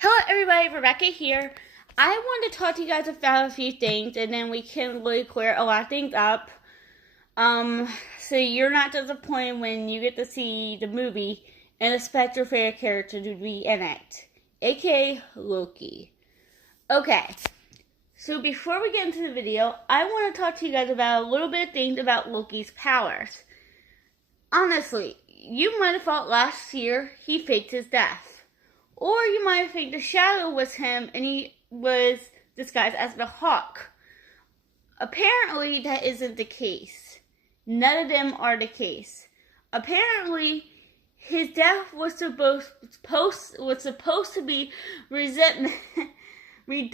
Hello everybody, Rebecca here. I want to talk to you guys about a few things and then we can really clear a lot of things up. So you're not disappointed when you get to see the movie and expect your favorite character to be in it, aka Loki. Okay, so before we get into the video, I want to talk to you guys about a little bit of things about Loki's powers. Honestly, you might have thought last year he faked his death. Or you might think the shadow was him and he was disguised as the Hawk. Apparently, that isn't the case. None of them are the case. Apparently, his death was supposed to be redemption. He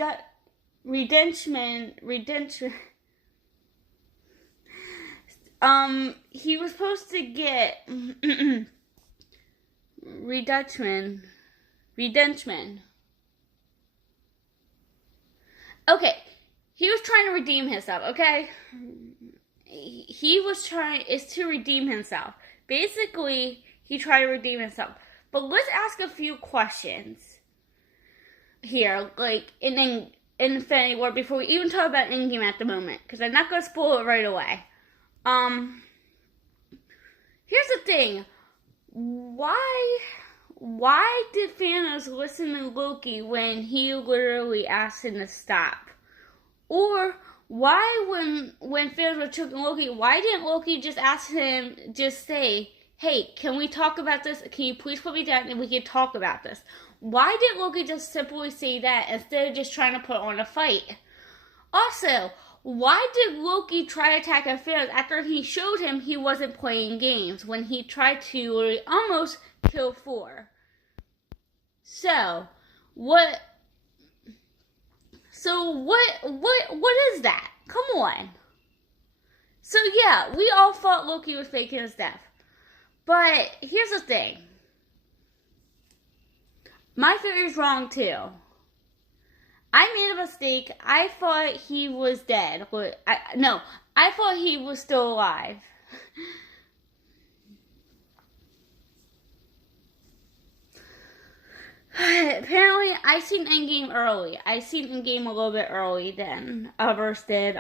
was supposed to get redemption. Okay, he was trying to redeem himself, okay? Is to redeem himself. Basically, he tried to redeem himself. But let's ask a few questions here, like in Infinity War, before we even talk about Endgame at the moment, because I'm not going to spoil it right away. Here's the thing. Why did Thanos listen to Loki when he literally asked him to stop? Or why, when Thanos was choking Loki, why didn't Loki just ask him, just say, hey, can we talk about this? Can you please put me down and we can talk about this? Why didn't Loki just simply say that instead of just trying to put on a fight? Also, why did Loki try to attack Thanos after he showed him he wasn't playing games when he tried to almost kill Thor? So what is that? Come on. So yeah, we all thought Loki was faking his death. But here's the thing. My theory is wrong too. I made a mistake. I thought he was dead. I thought he was still alive. Apparently, I seen Endgame early. I seen Endgame a little bit early than others did.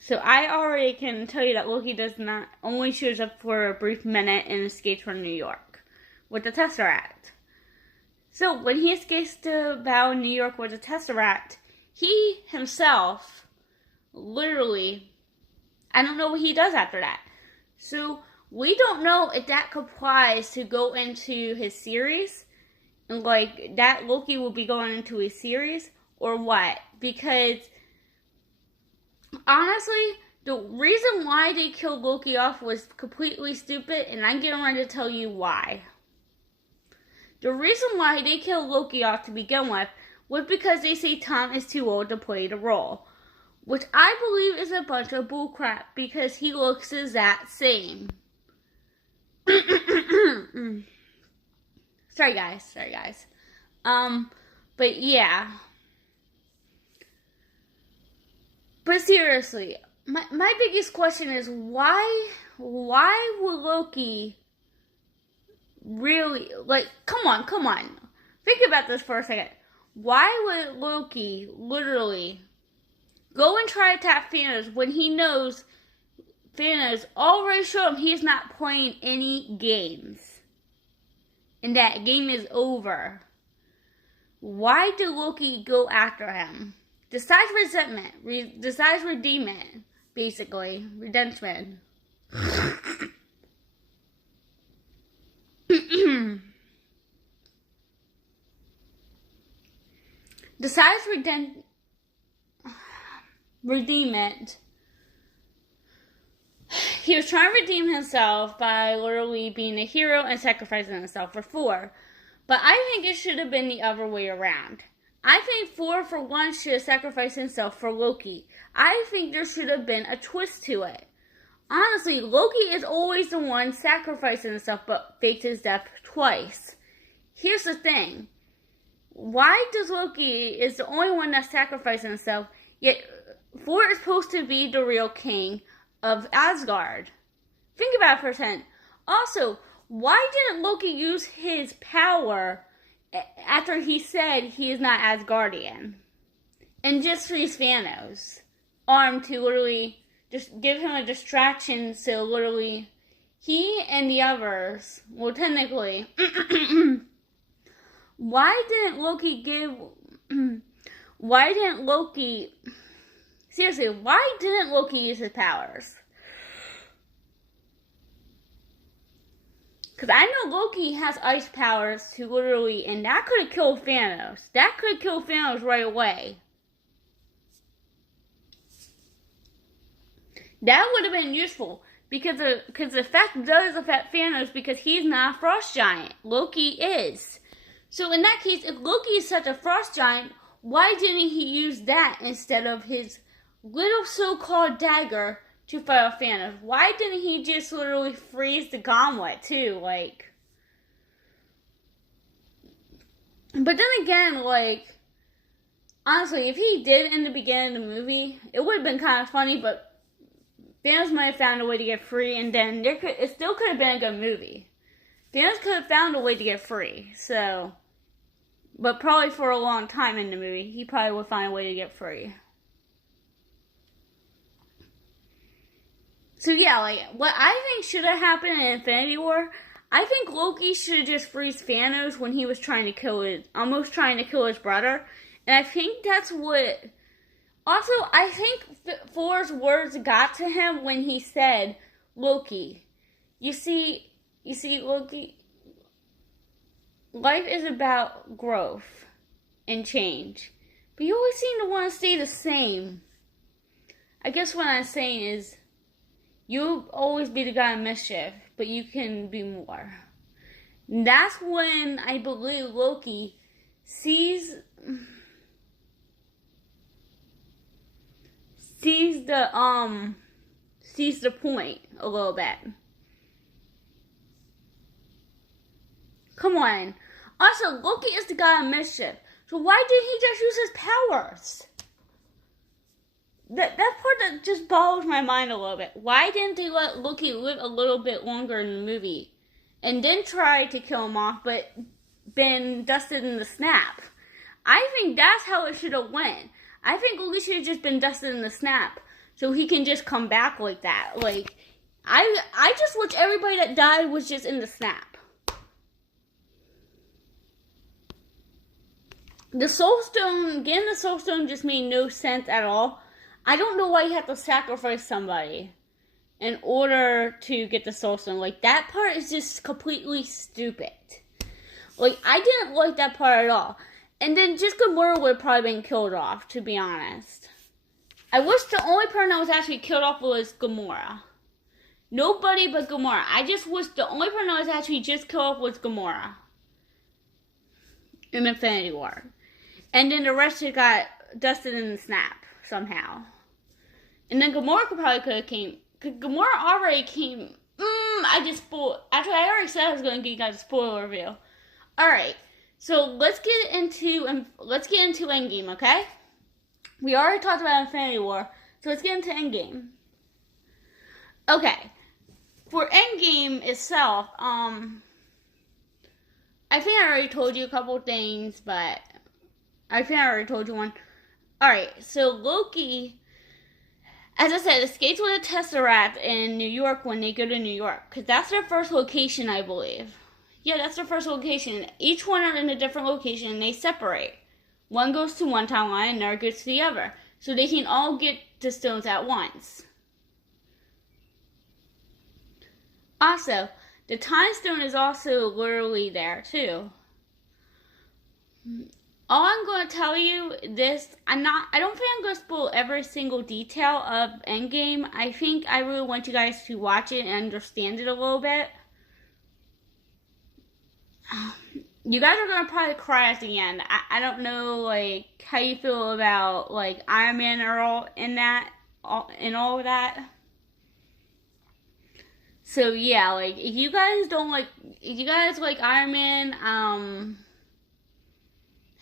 So I already can tell you that Loki does not only shows up for a brief minute and escapes from New York with the Tesseract. So when he escapes the battle in New York with the Tesseract, he himself, literally, I don't know what he does after that. So we don't know if that complies to go into his series, and like that Loki will be going into his series, or what? Because honestly, the reason why they killed Loki off was completely stupid, and I'm getting ready to tell you why. The reason why they killed Loki off to begin with was because they say Tom is too old to play the role, which I believe is a bunch of bullcrap because he looks the exact same. Sorry guys. But yeah. But seriously, my biggest question is why would Loki really, like, come on. Think about this for a second. Why would Loki literally go and try to attack Thanos when he knows Thanos already showed him he's not playing any games and that game is over? Why did Loki go after him? Besides resentment, besides redeeming, basically, redemption. Besides redeemment, he was trying to redeem himself by literally being a hero and sacrificing himself for Thor. But I think it should have been the other way around. I think Thor, for once, should have sacrificed himself for Loki. I think there should have been a twist to it. Honestly, Loki is always the one sacrificing himself but faked his death twice. Here's the thing. Why does Loki is the only one that sacrificed himself, yet Thor is supposed to be the real king of Asgard? Think about it for a second. Also, why didn't Loki use his power after he said he is not Asgardian? And just freeze Thanos' arm to literally just give him a distraction so literally he and the others, well technically, why didn't Loki use his powers? Because I know Loki has ice powers to literally, and that could have killed Thanos. That could have killed Thanos right away. That would have been useful. Because the fact does affect Thanos because he's not a frost giant. Loki is. So in that case, if Loki is such a frost giant, why didn't he use that instead of his little so-called dagger to fight off Thanos? Why didn't he just literally freeze the gauntlet too? Like, but then again, like, honestly, if he did in the beginning of the movie, it would have been kind of funny, but Thanos might have found a way to get free, and then it still could have been a good movie. Thanos could have found a way to get free, so, but probably for a long time in the movie, he probably would find a way to get free. So yeah, like, what I think should have happened in Infinity War, I think Loki should have just freeze Thanos when he was almost trying to kill his brother, and I think that's what. Also, I think Thor's words got to him when he said, Loki, you see, Loki, life is about growth and change, but you always seem to want to stay the same. I guess what I'm saying is, you'll always be the guy of mischief, but you can be more. And that's when I believe Loki sees the point a little bit. Come on. Also, Loki is the guy of mischief. So why didn't he just use his powers? That part that just boggles my mind a little bit. Why didn't they let Loki live a little bit longer in the movie? And then try to kill him off, but been dusted in the snap. I think that's how it should have went. I think Loki should have just been dusted in the snap. So he can just come back like that. Like, I just wish everybody that died was just in the snap. The Soul Stone, getting the Soul Stone just made no sense at all. I don't know why you have to sacrifice somebody in order to get the Soul Stone. Like, that part is just completely stupid. Like, I didn't like that part at all. And then just Gamora would have probably been killed off, to be honest. I wish the only person that was actually killed off was Gamora. Nobody but Gamora. I just wish the only person that was actually just killed off was Gamora. In Infinity War. And then the rest of it got dusted in the snap, somehow. And then Gamora could have came. Cause Gamora already came. I just spoiled. Actually, I already said I was going to give you guys a spoiler review. Alright. So let's get into Endgame, okay? We already talked about Infinity War, so let's get into Endgame. Okay, for Endgame itself, I think I already told you a couple things, but I think I already told you one. Alright, so Loki, as I said, escapes with a Tesseract in New York when they go to New York, because that's their first location, I believe. Yeah, that's their first location. Each one are in a different location, and they separate. One goes to one timeline, and another goes to the other. So they can all get the stones at once. Also, the time stone is also literally there, too. All I'm going to tell you this, I don't think I'm going to spoil every single detail of Endgame. I think I really want you guys to watch it and understand it a little bit. You guys are gonna probably cry at the end. I don't know, like, how you feel about, like, Iron Man or all in that, all of that. So yeah, like, if you guys like Iron Man,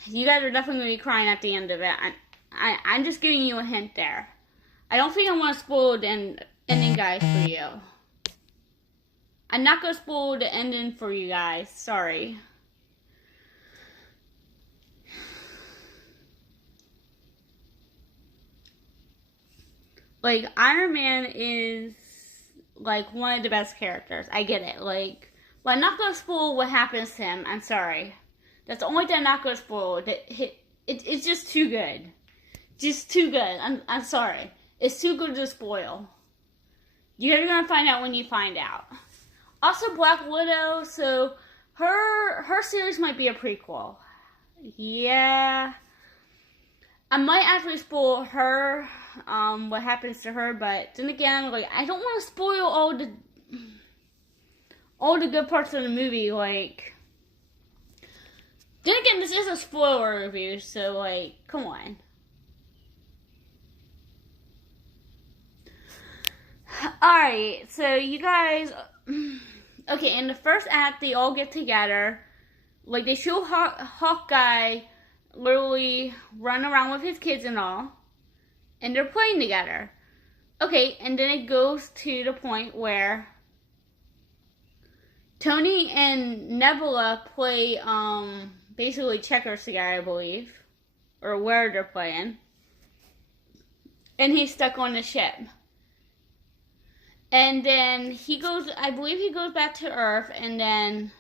you guys are definitely gonna be crying at the end of it. I'm just giving you a hint there. I don't think I want to spoil the ending, guys, for you. I'm not gonna spoil the ending for you guys. Sorry. Like, Iron Man is, like, one of the best characters. I get it. Like, but I'm not gonna spoil what happens to him. I'm sorry. That's the only thing I'm not gonna spoil. It's just too good. Just too good. I'm sorry. It's too good to spoil. You're gonna find out when you find out. Also, Black Widow. So her series might be a prequel. Yeah. I might actually spoil her, what happens to her, but then again, like, I don't want to spoil all the good parts of the movie, like, then again, this is a spoiler review, so, like, come on. Alright, so you guys, okay, in the first act, they all get together, like, they show Hawkeye literally run around with his kids and all, and they're playing together. Okay, and then it goes to the point where Tony and Nebula play, basically checkers together, I believe, or where they're playing, and he's stuck on the ship. And then he goes, I believe he goes back to Earth, and then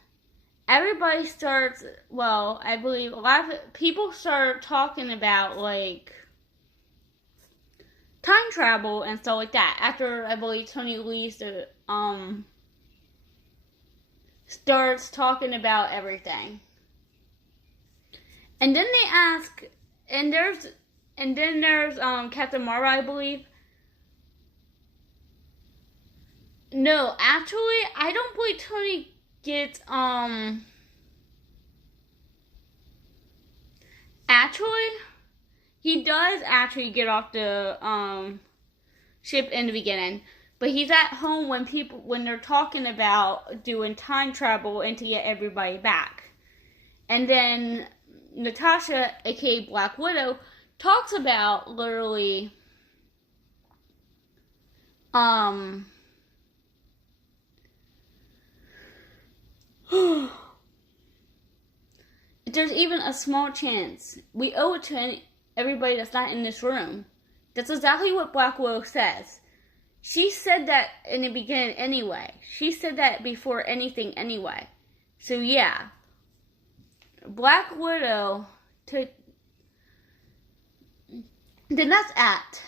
everybody starts, well, I believe a lot of people start talking about, like, time travel and stuff like that. After, I believe, Tony leaves the, starts talking about everything. And then they ask, and then there's Captain Marvel, I believe. No, actually, I don't believe Tony gets, actually, he does actually get off the, ship in the beginning, but he's at home when they're talking about doing time travel and to get everybody back. And then Natasha, aka Black Widow, talks about literally, there's even a small chance we owe it to everybody that's not in this room. That's exactly what Black Widow says. She said that in the beginning anyway. She said that before anything anyway. So yeah. Black Widow took the next act.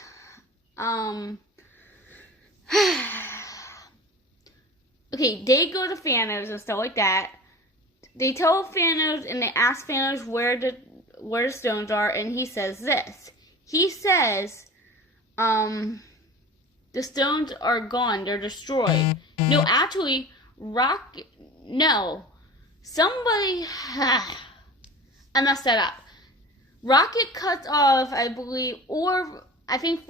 Okay, they go to Thanos and stuff like that. They tell Thanos and they ask Thanos where the stones are, and he says this. He says, the stones are gone. They're destroyed. No, actually, somebody, I messed that up. Rocket cuts off, I believe, Rocket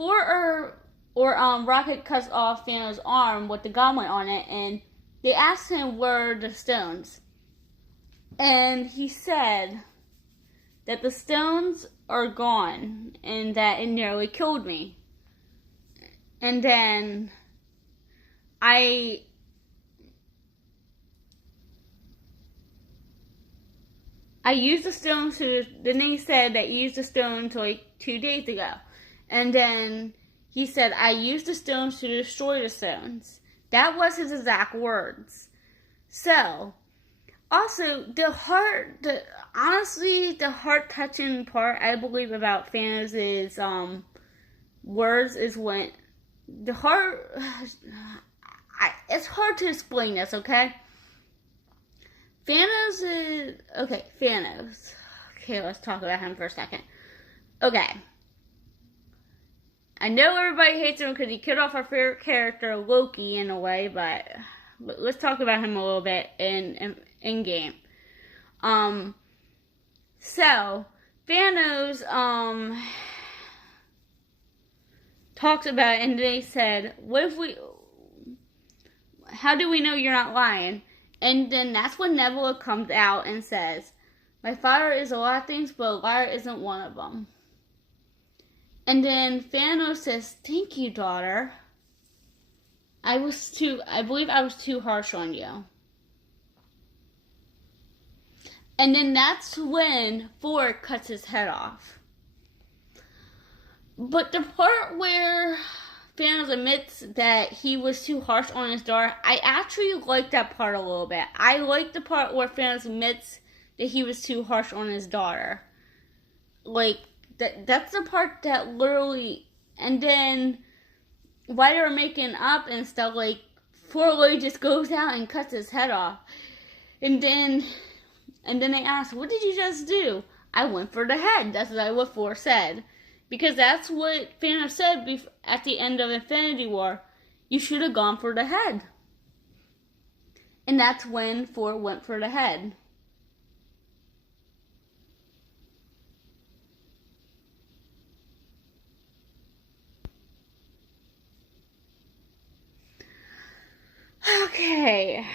cuts off Thanos' arm with the gauntlet on it, and they asked him where are the stones. And he said that the stones are gone, and that it nearly killed me. And then I used the stones then he said that he used the stones like 2 days ago. And then he said, I used the stones to destroy the stones. That was his exact words. So, also, the heart-touching part, I believe, about Thanos' words is when the heart, it's hard to explain this, okay? Thanos. Okay, let's talk about him for a second. Okay. I know everybody hates him because he killed off our favorite character, Loki, in a way, but let's talk about him a little bit in endgame. So, Thanos, talks about it, and they said, how do we know you're not lying? And then that's when Nebula comes out and says, my father is a lot of things, but a liar isn't one of them. And then Thanos says, thank you, daughter. I believe I was too harsh on you. And then that's when Ford cuts his head off. But the part where Thanos admits that he was too harsh on his daughter, I actually like that part a little bit. I like the part where Thanos admits that he was too harsh on his daughter. Like, that's the part that literally, and then while they're making up and stuff, like, Ford just goes out and cuts his head off. And then they ask, what did you just do? I went for the head. That's what Ford said. Because that's what Thanos said at the end of Infinity War. You should have gone for the head. And that's when Ford went for the head. Okay.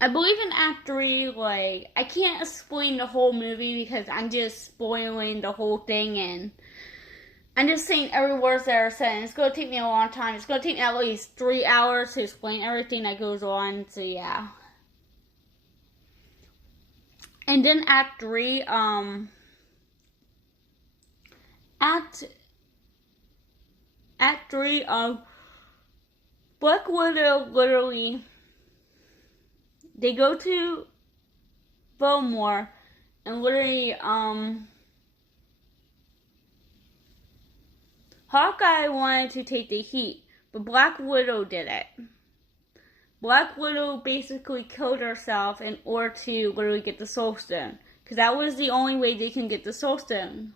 I believe in Act 3, like, I can't explain the whole movie because I'm just spoiling the whole thing, and I'm just saying every word that are said, and it's going to take me a long time. It's going to take me at least 3 hours to explain everything that goes on, so yeah. And then Act 3, Act 3, Black Widow literally, they go to Belmore and literally, Hawkeye wanted to take the heat, but Black Widow did it. Black Widow basically killed herself in order to literally get the Soul Stone, because that was the only way they can get the Soul Stone.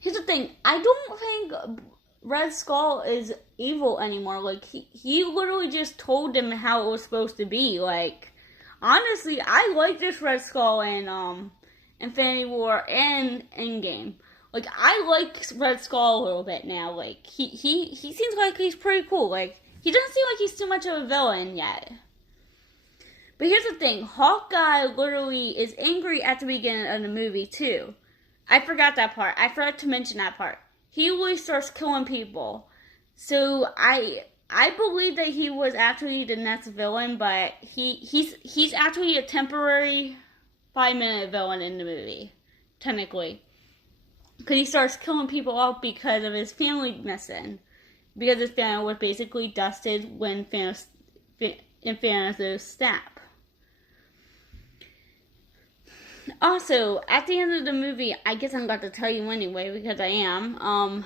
Here's the thing, I don't think Red Skull is evil anymore. Like, he literally just told them how it was supposed to be. Like, honestly, I like this Red Skull in Infinity War and Endgame. Like, I like Red Skull a little bit now. Like, he seems like he's pretty cool. Like, he doesn't seem like he's too much of a villain yet. But here's the thing, Hawkeye literally is angry at the beginning of the movie too. I forgot that part. I forgot to mention that part. He really starts killing people. So I believe that he was actually the next villain, but he's actually a temporary 5-minute villain in the movie, technically. Because he starts killing people off because of his family missing. Because his family was basically dusted when Thanos snap. Also, at the end of the movie, I guess I'm going to tell you anyway, because I am,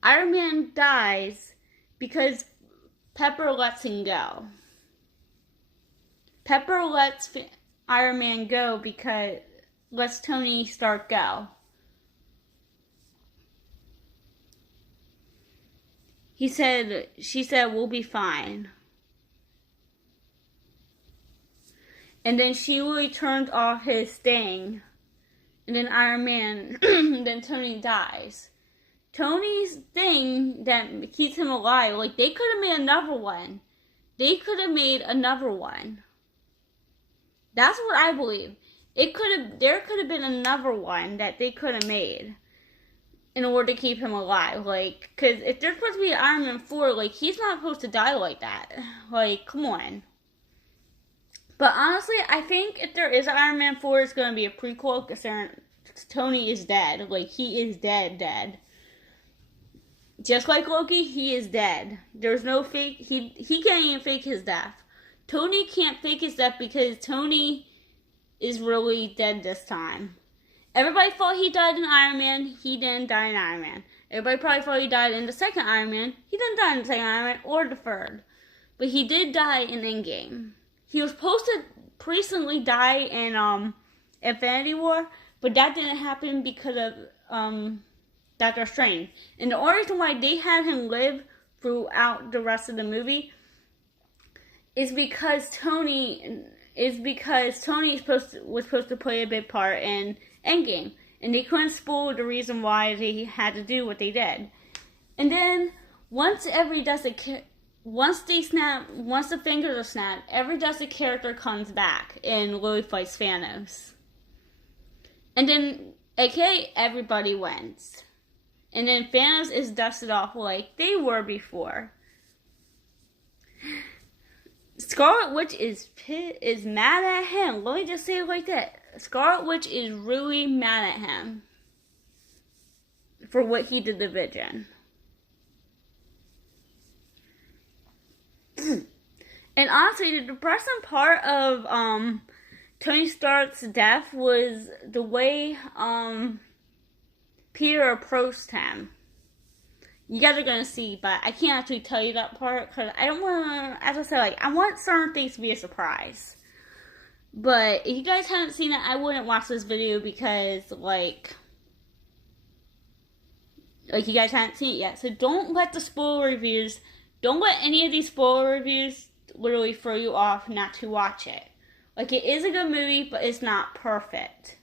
Iron Man dies because Pepper lets him go. Pepper lets Iron Man go because lets Tony Stark go. She said, we'll be fine. And then she really turned off his thing. And then Iron Man, then Tony dies. Tony's thing that keeps him alive, like, they could have made another one. They could have made another one. That's what I believe. There could have been another one that they could have made in order to keep him alive. Like, because if there's supposed to be Iron Man 4, like, he's not supposed to die like that. Like, come on. But honestly, I think if there is an Iron Man 4, it's going to be a prequel, because Tony is dead. Like, he is dead. Just like Loki, he is dead. There's no fake, he can't even fake his death. Tony can't fake his death because Tony is really dead this time. Everybody thought he died in Iron Man, he didn't die in Iron Man. Everybody probably thought he died in the second Iron Man, he didn't die in the second Iron Man, or the third. But he did die in Endgame. He was supposed to recently die in Infinity War, but that didn't happen because of Doctor Strange. And the only reason why they had him live throughout the rest of the movie is because Tony was supposed to play a big part in Endgame, and they couldn't spoil the reason why they had to do what they did. And then once the fingers are snapped, every Dusted character comes back and Lily fights Thanos. And then, aka, everybody wins. And then Thanos is dusted off like they were before. Scarlet Witch is mad at him. Let me just say it like that. Scarlet Witch is really mad at him for what he did to Vision. And honestly, the depressing part of Tony Stark's death was the way Peter approached him. You guys are going to see, but I can't actually tell you that part because I don't want to, as I said, like, I want certain things to be a surprise. But if you guys haven't seen it, I wouldn't watch this video because, like you guys haven't seen it yet. So don't let the spoiler reviews, don't let any of these spoiler reviews literally throw you off not to watch it. Like, it is a good movie, but it's not perfect.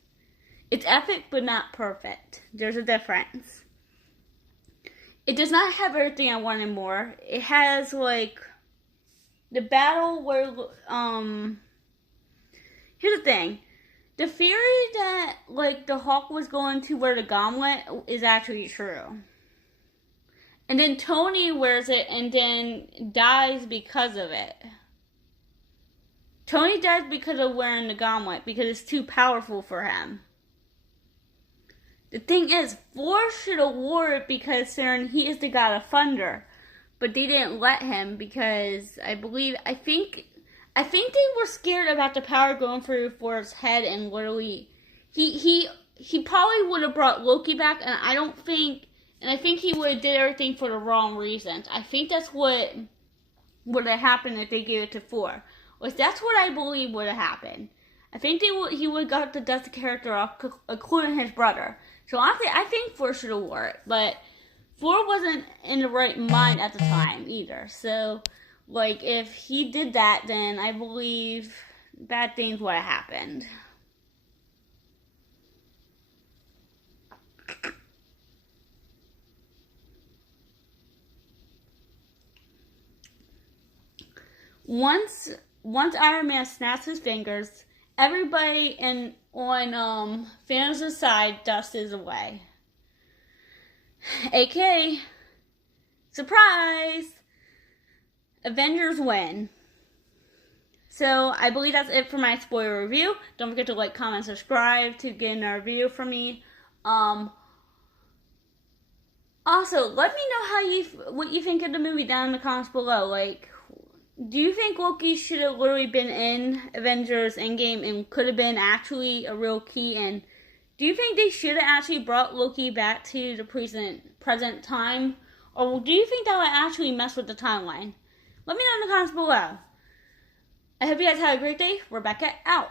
It's epic, but not perfect. There's a difference. It does not have everything I wanted more. It has, like, the battle where, here's the thing. The theory that, like, the Hulk was going to wear the gauntlet is actually true. And then Tony wears it and then dies because of it. Tony dies because of wearing the gauntlet, because it's too powerful for him. The thing is, Thor should have wore it because he is the god of thunder. But they didn't let him because I think they were scared about the power going through Thor's head and literally he probably would have brought Loki back, and I think he would have did everything for the wrong reasons. I think that's what would have happened if they gave it to Thor. That's what I believe would have happened. I think he would have got the dust character off, including his brother. So honestly, I think Thor should have wore it, but Thor wasn't in the right mind at the time either. So, like, if he did that, then I believe bad things would have happened. Once Iron Man snaps his fingers, everybody on Thanos' side dusts away. AK, surprise! Avengers win. So, I believe that's it for my spoiler review. Don't forget to like, comment, subscribe to get another review from me. Also, let me know what you think of the movie down in the comments below. Like, do you think Loki should have literally been in Avengers Endgame and could have been actually a real key? And do you think they should have actually brought Loki back to the present time? Or do you think that would actually mess with the timeline? Let me know in the comments below. I hope you guys had a great day. Rebecca out.